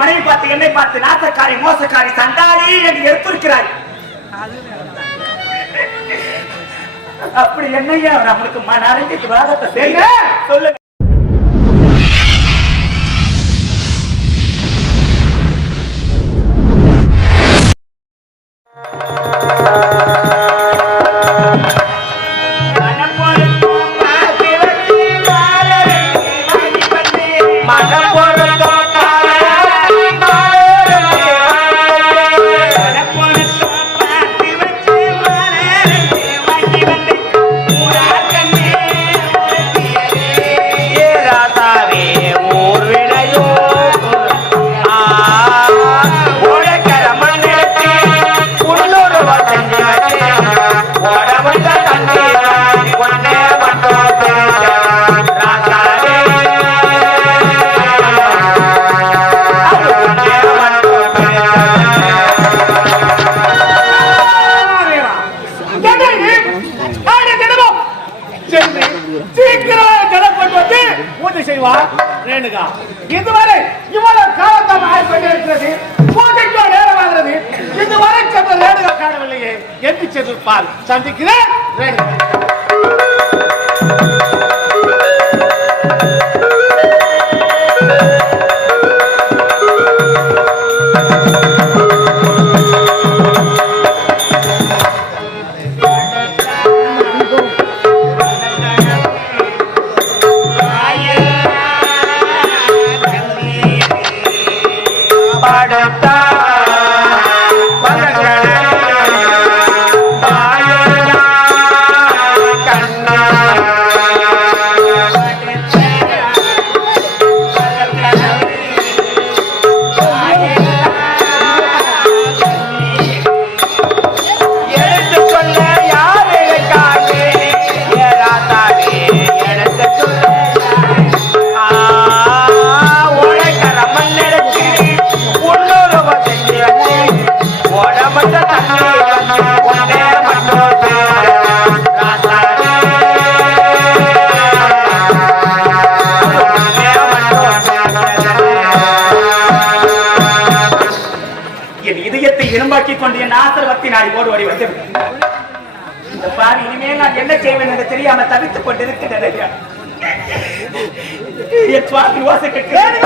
மனைவி பார்த்து என்னை பார்த்து நாசக்காரி மோசக்காரி சண்டாளி என்று எடுத்திருக்கிறாய். அப்படி என்னையா? நம்மளுக்கு மன அறிஞ்சு விவாதத்தை செய்ய சொல்லுங்க. செய்வார். ரேணுகா. இதுவரை இவ்வளவு காலத்தால் ஆய்கொண்டிருக்கிறது பூஜைக்கு நேரமாகிறது. இதுவரை சென்ற ரேணுகா காணவில்லையே. என்று சென்றிருப்பார்? சந்திக்கிறேன். ரேணுகா. பாடத்தா. இரும்பாக்கிக் கொண்டு என் ஆசிரமத்தை நாடி ஓடு ஓடி வந்து இந்த பாவி இனிமேல் நான் என்ன செய்வேன் என்று தெரியாம தவித்துக் கொண்டிருக்கிறேன் ஐயா. என் சுவாமி ஓசை கேட்கிறேன்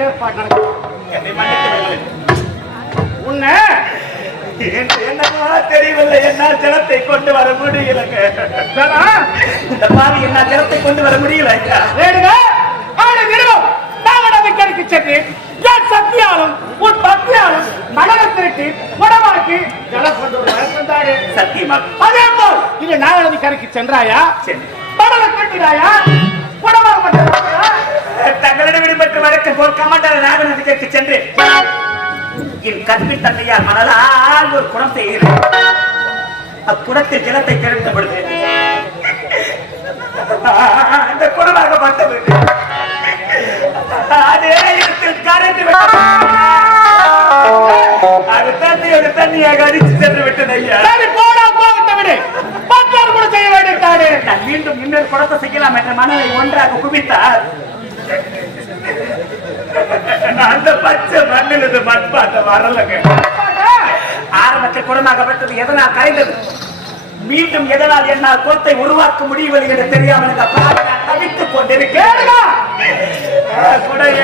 ஏற்பாடு. உன்னை. தெரியவில்லை. என்னால் ஜலத்தை கொண்டு வர முடியலங்க. வேணா? இந்த பாவி என்னால் ஜலத்தை கொண்டு வர முடியல ஐயா ரேணுகா அவனை விடுவோம் நாங்கள் நம்பிக்கைக்கு சென்று என் சக்தியாலும் உன் பக்தியாலும் மனதை திருட்டி உடமாக்கி ஜலம் கொண்டு வந்தாரு சத்தியமாக அதே போல் இது நாகநதி கரைக்கு சென்றாயா சரி. மணலை கட்டினாயா உடமாக தங்களிடம் விடுபட்டு வழக்கம் போல் கமாண்டர் நாகநதிக்கு சென்று. என் கற்பின் தந்தையார் மணலால் ஒரு குடம் செய்கிறேன். அக்குடத்தில் ஜலத்தை திரட்ட பொழுது அந்த குடமாகப்பட்டது அதே தண்ணியாக அடித்து சென்று விட்டது ஐயா. சரி போடா போகட்ட விடு. கூட செய்ய வேண்டியிருந்தாரு நான் மீண்டும் இன்னொரு குடத்தை செய்யலாம் என்ற மனதை ஒன்றாக குவித்தார். அந்த பச்சை மண்ணில் இது மண்பாட்ட வரலங்க ஆரம்பத்தில் குடமாகப்பட்டது எதனால் கரைந்தது? மீண்டும் எதனால் என்னால் குளத்தை உருவாக்க முடியவில்லை என்று தெரியாமல் இந்த நான் தவித்துக்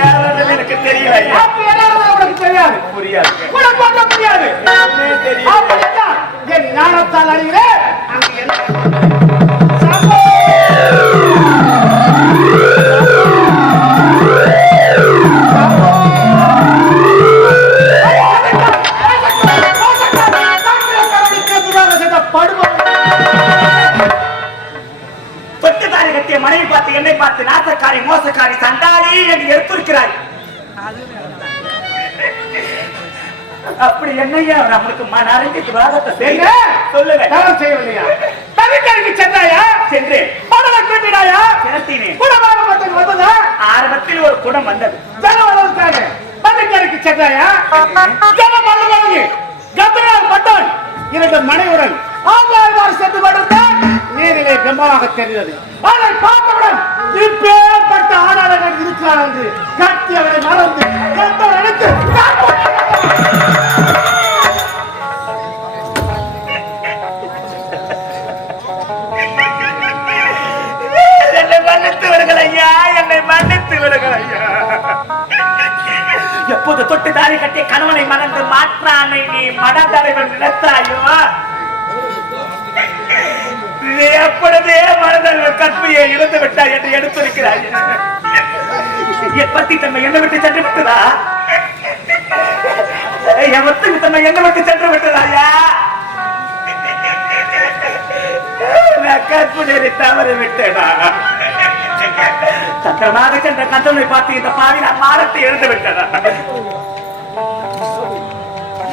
ஏறது எனக்கு தெரியல தெரியாது. புரியாது. புரியாது. என் ஞானத்தால் அறிகிறேன் நம்மளுக்கு மன அறிந்து துவாரத்தை செய்ய சொல்லுங்க தவறு செய்யவில்லையா? தவிக்கருக்கு சென்றாயா? சென்று பணம் கேட்டாயா செலுத்தினே குடமாக வந்ததா? ஆரம்பத்தில் ஒரு குணம் வந்தது. ஜனம் வளர்த்தாங்க. பணக்காரருக்கு சென்றாயா? ஜனம் வளர்ந்தாங்க கபிலால் பட்டன். இரண்டு மனைவுடன் ஆங்காய்வார் சென்று வருந்தான் நீரிலே பிரம்மமாக தெரிந்தது. அதை பார்த்தவுடன் இப்பேற்பட்ட ஆடாளர்கள் இருக்கிறார் என்று கட்டி அவரை மறந்து கட்டவர் எடுத்து எப்போது தொட்டு தாரி கட்டி கணவனை மணந்து மாற்றானை நீ மனதலைவன் நினைத்தாயோ? நீ எப்பொழுதே மனதலைவன் கற்பையை இழந்து விட்டாய் என்று எடுத்திருக்கிறாய். என் பத்தி தன்னை என்ன விட்டு சென்று விட்டதா? என் பத்தி தன்னை என்ன விட்டு சென்று விட்டதாயா? நான் கற்பனை தவறு விட்டேனா? சக்கரமாக சென்ற கந்தனை பார்த்து இந்த பாவி நான் பாரத்தை எழுந்து விட்டேன்.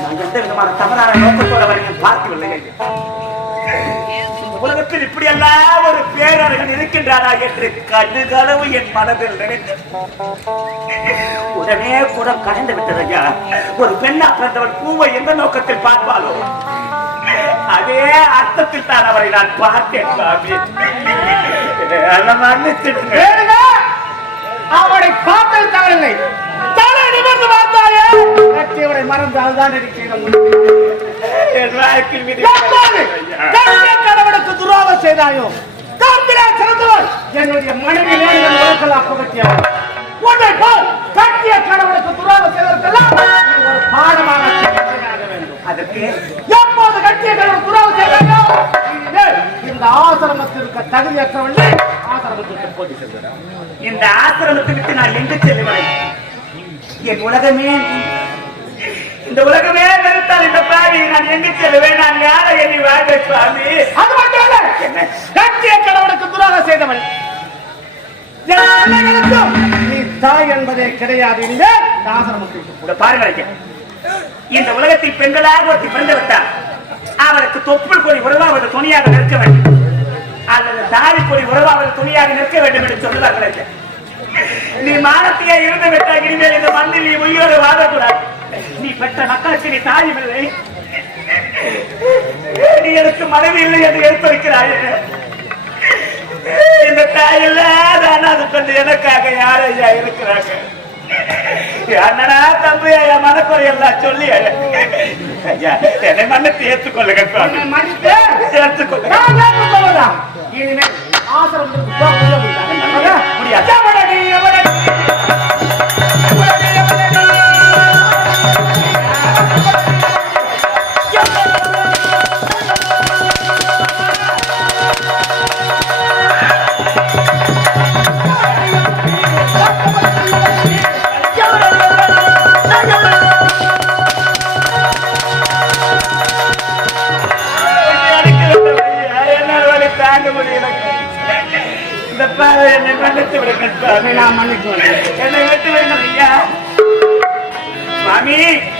நான் எந்த விதமான தவறான நோக்கத்தோட வரைக்கும் பார்க்கவில்லை. உலகத்தில் இப்படி எல்லாம் ஒரு பேரர்கள் இருக்கின்றாரா என்று கடுகளவு என் மனதில் நினைத்து உடனே கூட கடந்து விட்டது ஐயா. ஒரு பெண்ணா பிறந்தவள் பூவை எந்த நோக்கத்தில் பார்ப்பாலோ அதே அர்த்தத்தில் தான் அவரை நான் பார்த்தேன் அவனை பார்த்தது தவறில்லை. தலை நிமிர்ந்து பார்த்தாயே. கட்டியவரை மறந்து அதுதான் இருக்கிறது என் வாழ்க்கையில் விதி எப்போது கட்டிய கணவனுக்கு துரோகம் செய்தாயோ? காப்பிலா சிறந்தவர் என்னுடைய மனைவி அப்பகத்தியவர் உன்னை போல் கட்டிய கணவனுக்கு துரோகம் ஒரு பாடமாக அதற்கு எப்போது கட்டிய கணவன் துரோகம் செய்தாயோ இந்த ஆசிரமத்திற்கு தகுதியற்றவன் நீ ஆசிரமத்திற்கு போட்டி செல்கிறார். இந்த ஆசிரமத்தை விட்டு நான் எங்கு செல்லுவேன்? என் உலகமே. இந்த உலகமே வெறுத்தால் இந்த பாவி நான் எங்கு செல்லுவேன்? நான் யாரை எண்ணி வாழ்ந்த சுவாமி? அது மட்டும் இல்ல கட்டிய கணவனுக்கு துரோகம் செய்தவன். நீ தாய் என்பதே கிடையாது இந்த ஆசிரமத்திற்கு உங்க பாருங்க இந்த உலகத்தில் பெண்களாக ஒருத்தி பிறந்து விட்டார். அவருக்கு தொப்புள் கொடி உறவாவது துணியாக நிற்க வேண்டும். அல்லது தாலி கொடி உறவாவது துணியாக நிற்க வேண்டும் என்று சொல்லுவார்கள் நீ மானத்தையே இருந்து விட்டா இனிமேல் இந்த மண்ணில் நீ உயிரோடு வாழக்கூடாது. நீ பெற்ற மக்களுக்கு நீ தாயும் இல்லை. நீ எனக்கு மனைவி இல்லை என்று எடுத்திருக்கிறாய் இந்த தாயில்ல அது பெண் எனக்காக யாரையா இருக்கிறாங்க? அண்ணனா தம்பி ஐயா மனக்குறை எல்லாம் சொல்லி என்னை மன்னித்து ஏற்றுக்கொள்ளுங்க சுவாமி. ஏற்றுக்கொள்ளுங்க नहीं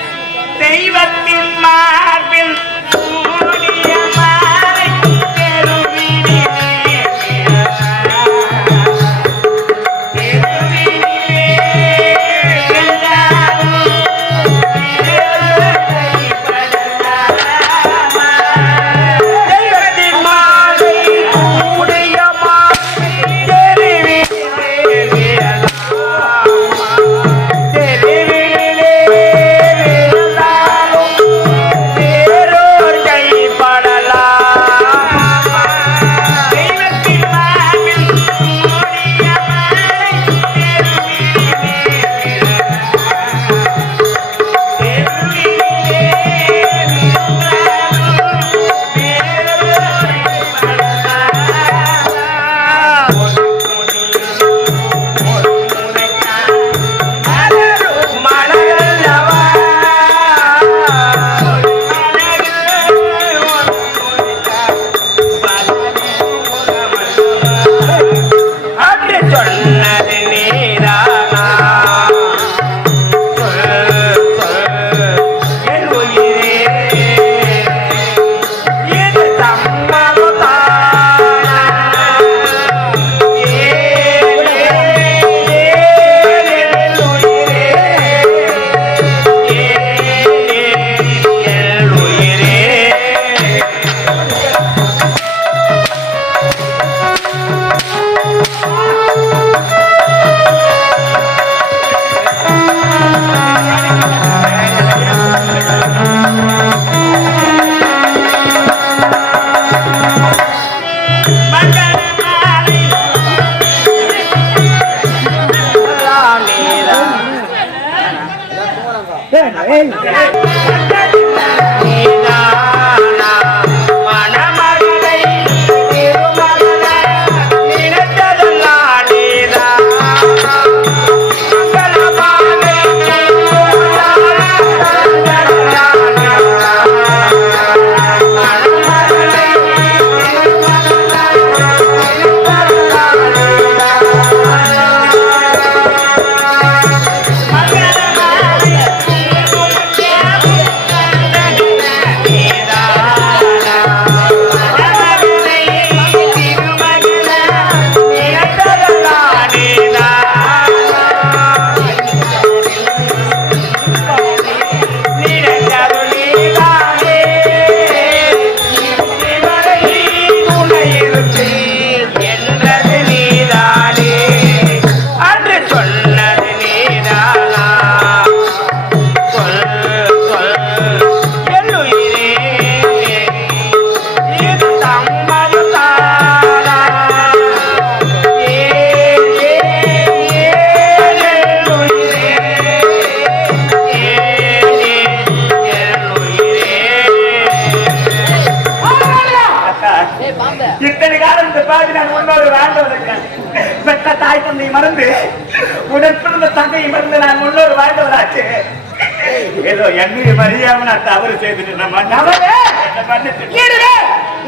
எனக்கு மரியாதை நான் தவறு செய்துட்டேன்.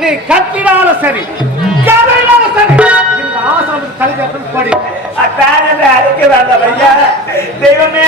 நீ கத்தினாலும் சரி கதையினாலும் சரி இந்த ஆசாமி தலைக்கு படி. அத்தான அழைக்க வேண்டாம் ஐயா தெய்வமே!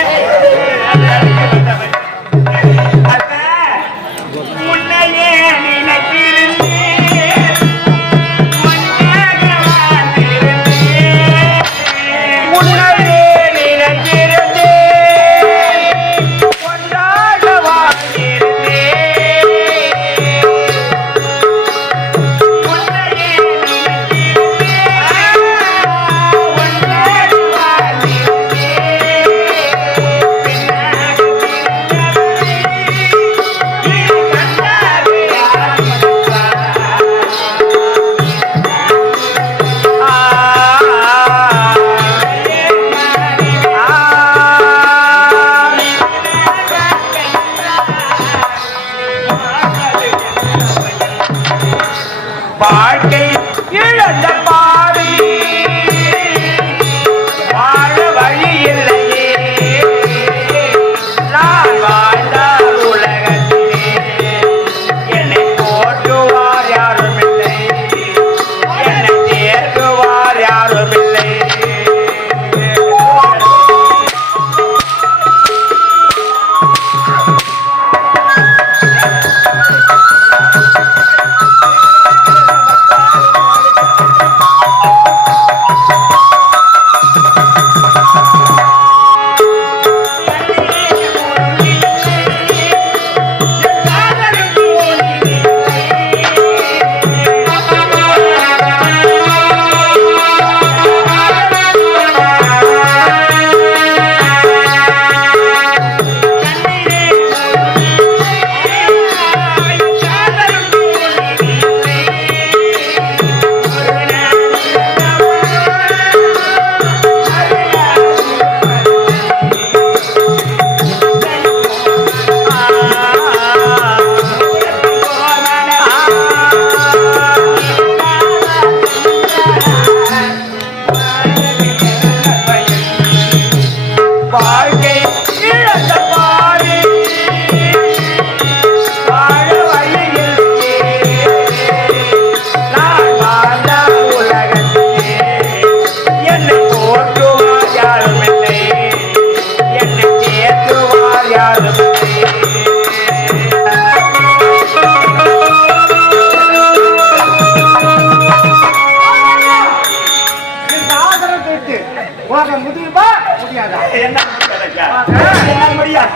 என்னால் முடியாது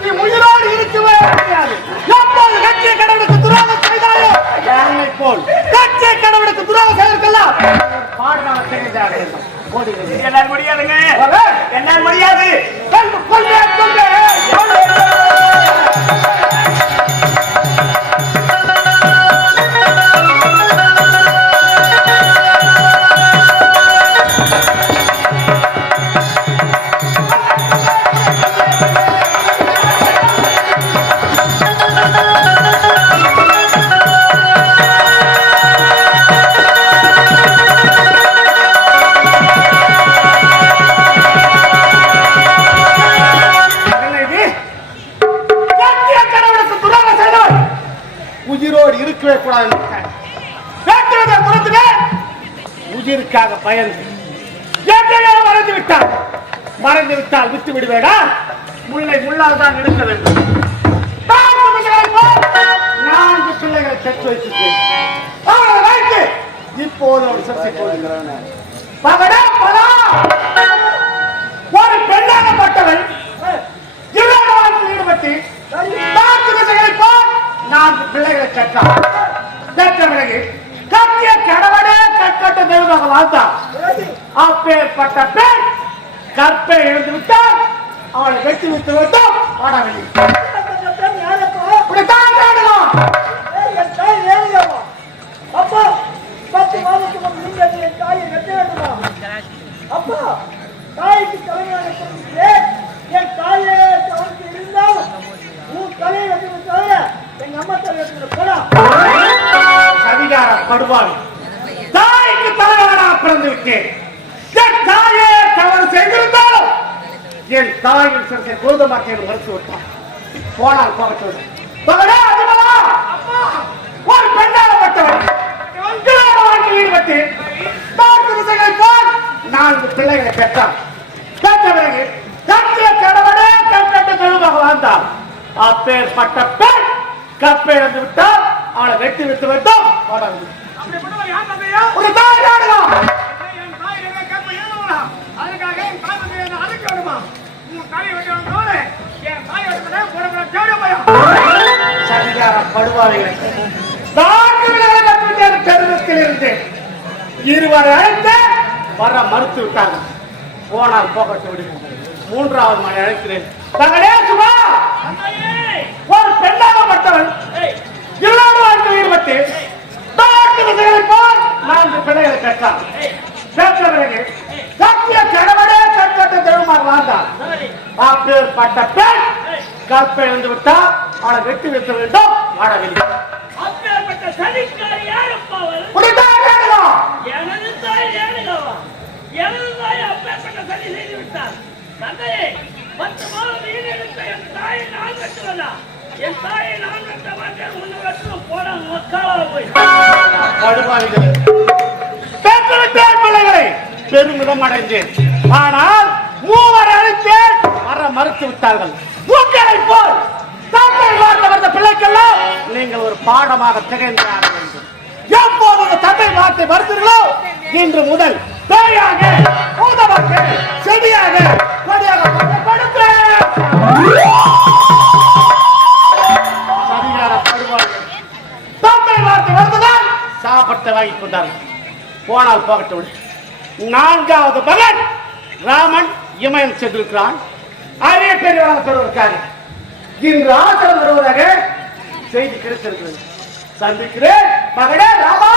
நீ உயிரோடு இருக்கு எப்போது கட்சிய கடவுளுக்கு துரோகம் செய்தாயோ. யானை போல். கட்சிய கடவுளுக்கு துரோகம் செய்திருக்கலாம் பாடுறாங்க தெரிஞ்சாக என்னால் முடியாதுங்க என்ன முடியாது அப்பேற்பட்ட பெண் கற்பை இழந்து விட்டால் அவளை வெட்டி விட்டு விட்டோம் வேணும் அப்பா பத்து மாதத்துக்கு முன் நீங்கள் என் தாயை வெட்ட வேண்டுமா? அப்பா தாய்க்கு தலைமையாக என் தாயே தவறுக்கு இருந்தால் உன் தலையை வெட்டுவது தவிர எங்க அம்மா தலை வெட்டுவது போடா சதிகார படுவாவி தாய்க்கு தலைவனாக பிறந்து விட்டேன் என் தாயே தவறு செய்திருந்தாலும் விட்டான் போனால் போகட்டும் மகனே அதிபலா ஒரு பெண்ணாகப்பட்டவன் இளவ வாழ்க்கையில் ஈடுபட்டு நான்கு திசைகளை போல் நான்கு பிள்ளைகளை பெற்றான். பெற்ற பிறகு கட்டிய கணவனே கண்கட்ட தெளிவாக வாழ்ந்தான். அப்பேற்பட்ட பெண் கப்பிழந்து விட்டால் அவளை வெட்டி விட்டு போடாது ஒரு தாய் நாடுதான் சரிகார படுவாளிகளை இருந்து இருவரை அழைத்து வர மறுத்து விட்டாங்க போனால் போகட்டு விடுங்க மூன்றாவது மணி அழைக்கிறேன். தகடே ஒரு பெண்ணாக இல்லாத வாழ்க்கை ஆண்டு நான்கு விதைகளை நான்கு பிள்ளைகளை கேட்டான் கேட்ட பிறகு சத்திய கணவனே அப்பேற்பட்ட பெண் கற்பை இழந்து விட்டால் அவளை வெட்டி வைக்க வேண்டும் வாடவில்லை என் தாயை நான் வெட்ட மாட்டேன், உன்னை வெட்டுவேன். போடா, மக்காவா போய். பெற்றுவிட்டேன் பிள்ளைகளை பெருமிதம் அடைந்தேன். ஆனால் மூவர் அழைத்தேன் வர மறுத்து விட்டார்கள். உங்களை போல் தந்தை வார்த்தை வந்த பிள்ளைக்கெல்லாம் நீங்கள் ஒரு பாடமாக திகழ்ந்தார் எப்போது இந்த தந்தை வார்த்தை மறுத்தீர்களோ? இன்று முதல் பேயாக பூதமாக செடியாக கொடியாக தந்தை வார்த்தை வந்ததால் சாப்பிட்டு வாங்கிக் கொண்டார்கள். போனால் போகட்டும். நான்காவது மகன் ராமன் இமயம் சென்றிருக்கிறான். அரிய பெரியவராக பெறுவதற்காக இன்று ஆசிரம் வருவதாக செய்தி கிடைத்திருக்கிறது. சந்திக்கிறேன். மகனே ராமா!